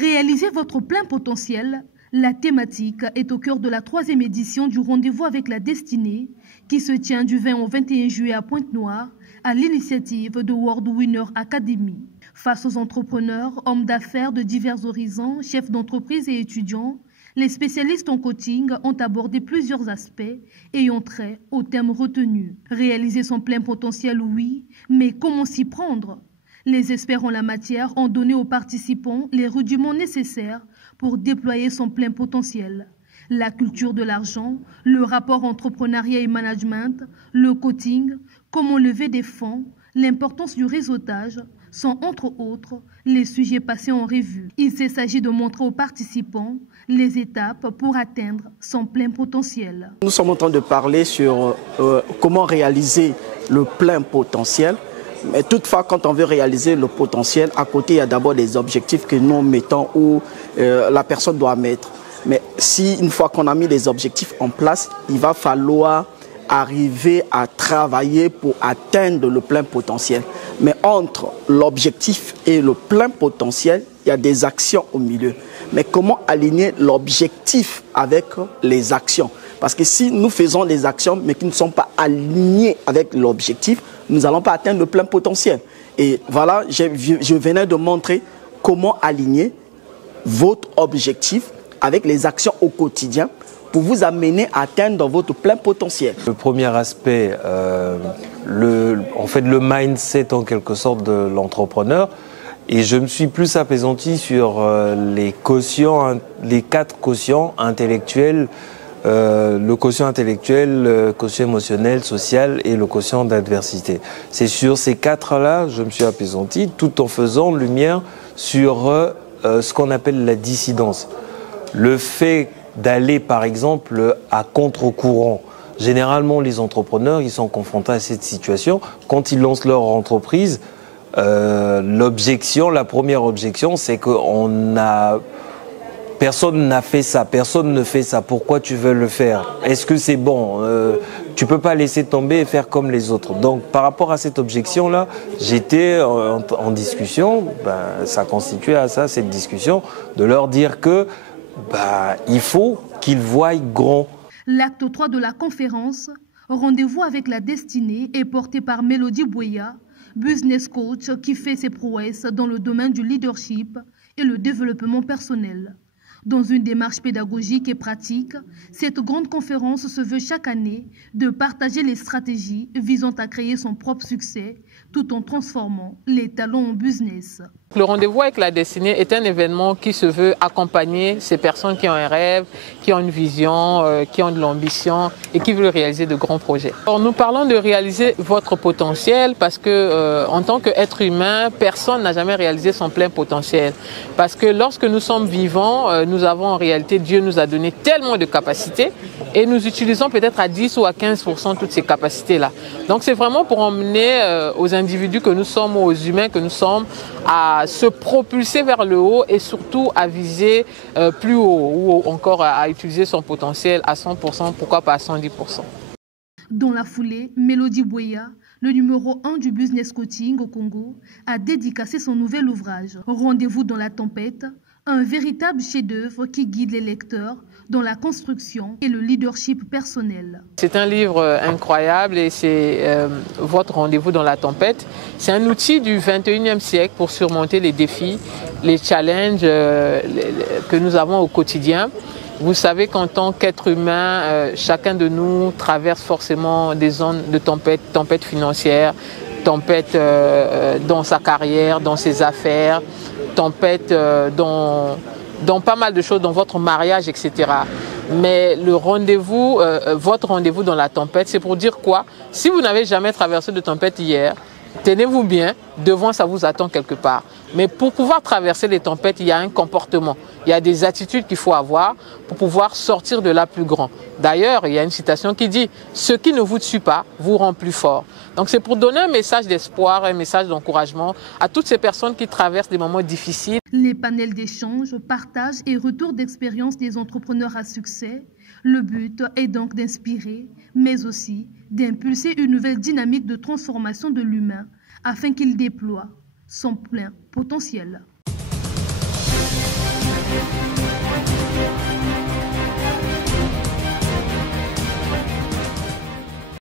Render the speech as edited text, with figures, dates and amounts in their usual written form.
Réalisez votre plein potentiel. La thématique est au cœur de la 3e édition du Rendez-vous avec la destinée qui se tient du 20 au 21 juillet à Pointe-Noire à l'initiative de World Winner Academy. Face aux entrepreneurs, hommes d'affaires de divers horizons, chefs d'entreprise et étudiants, les spécialistes en coaching ont abordé plusieurs aspects ayant trait au thème retenu. Réaliser son plein potentiel, oui, mais comment s'y prendre? Les experts en la matière ont donné aux participants les rudiments nécessaires pour déployer son plein potentiel. La culture de l'argent, le rapport entrepreneuriat et management, le coaching, comment lever des fonds, l'importance du réseautage sont entre autres les sujets passés en revue. Il s'agit de montrer aux participants les étapes pour atteindre son plein potentiel. Nous sommes en train de parler sur comment réaliser le plein potentiel. Mais toutefois, quand on veut réaliser le potentiel, à côté, il y a d'abord des objectifs que nous mettons ou la personne doit mettre. Mais si une fois qu'on a mis les objectifs en place, il va falloir arriver à travailler pour atteindre le plein potentiel. Mais entre l'objectif et le plein potentiel, il y a des actions au milieu. Mais comment aligner l'objectif avec les actions? Parce que si nous faisons des actions mais qui ne sont pas alignées avec l'objectif, nous n'allons pas atteindre le plein potentiel. Et voilà, je venais de montrer comment aligner votre objectif avec les actions au quotidien pour vous amener à atteindre votre plein potentiel. Le premier aspect, en fait le mindset en quelque sorte de l'entrepreneur. Et je me suis plus apaisanti sur les 4 quotients intellectuels, le quotient intellectuel, le quotient émotionnel, social et le quotient d'adversité. C'est sur ces 4-là, je me suis apaisanti tout en faisant lumière sur ce qu'on appelle la dissidence. Le fait d'aller par exemple à contre-courant. Généralement, les entrepreneurs, ils sont confrontés à cette situation. Quand ils lancent leur entreprise, la première objection, c'est que personne n'a fait ça, personne ne fait ça. Pourquoi tu veux le faire? Est-ce que c'est bon? Tu peux pas laisser tomber et faire comme les autres. Donc, par rapport à cette objection-là, j'étais en discussion. Ça constituait à ça, cette discussion, de leur dire que il faut qu'ils voient grand. L'acte 3 de la conférence, Rendez-vous avec la destinée, est porté par Mélodie Bouya, business coach qui fait ses prouesses dans le domaine du leadership et le développement personnel. Dans une démarche pédagogique et pratique, cette grande conférence se veut chaque année de partager les stratégies visant à créer son propre succès tout en transformant les talents en business. Le Rendez-vous avec la destinée est un événement qui se veut accompagner ces personnes qui ont un rêve, qui ont une vision, qui ont de l'ambition et qui veulent réaliser de grands projets. Alors, nous parlons de réaliser votre potentiel parce que en tant qu'être humain, personne n'a jamais réalisé son plein potentiel. Parce que lorsque nous sommes vivants, nous avons en réalité, Dieu nous a donné tellement de capacités et nous utilisons peut-être à 10 ou à 15% toutes ces capacités-là. Donc c'est vraiment pour emmener aux individus que nous sommes, aux humains que nous sommes, à se propulser vers le haut et surtout à viser plus haut ou encore à utiliser son potentiel à 100%, pourquoi pas à 110%. Dans la foulée, Mélodie Bouya, le numéro 1 du business coaching au Congo, a dédicacé son nouvel ouvrage « Rendez-vous dans la tempête », un véritable chef-d'œuvre qui guide les lecteurs dans la construction et le leadership personnel. C'est un livre incroyable et c'est votre rendez-vous dans la tempête. C'est un outil du 21e siècle pour surmonter les défis, les challenges que nous avons au quotidien. Vous savez qu'en tant qu'être humain, chacun de nous traverse forcément des zones de tempête financière, tempête dans sa carrière, dans ses affaires, tempête dans pas mal de choses, dans votre mariage, etc. Mais le rendez-vous, votre rendez-vous dans la tempête, c'est pour dire quoi? Si vous n'avez jamais traversé de tempête hier, tenez-vous bien, devant ça vous attend quelque part. Mais pour pouvoir traverser les tempêtes, il y a un comportement, il y a des attitudes qu'il faut avoir pour pouvoir sortir de là plus grand. D'ailleurs, il y a une citation qui dit « Ce qui ne vous tue pas vous rend plus fort ». Donc c'est pour donner un message d'espoir, un message d'encouragement à toutes ces personnes qui traversent des moments difficiles. Les panels d'échange, partage et retour d'expérience des entrepreneurs à succès. Le but est donc d'inspirer, mais aussi d'impulser une nouvelle dynamique de transformation de l'humain afin qu'il déploie son plein potentiel.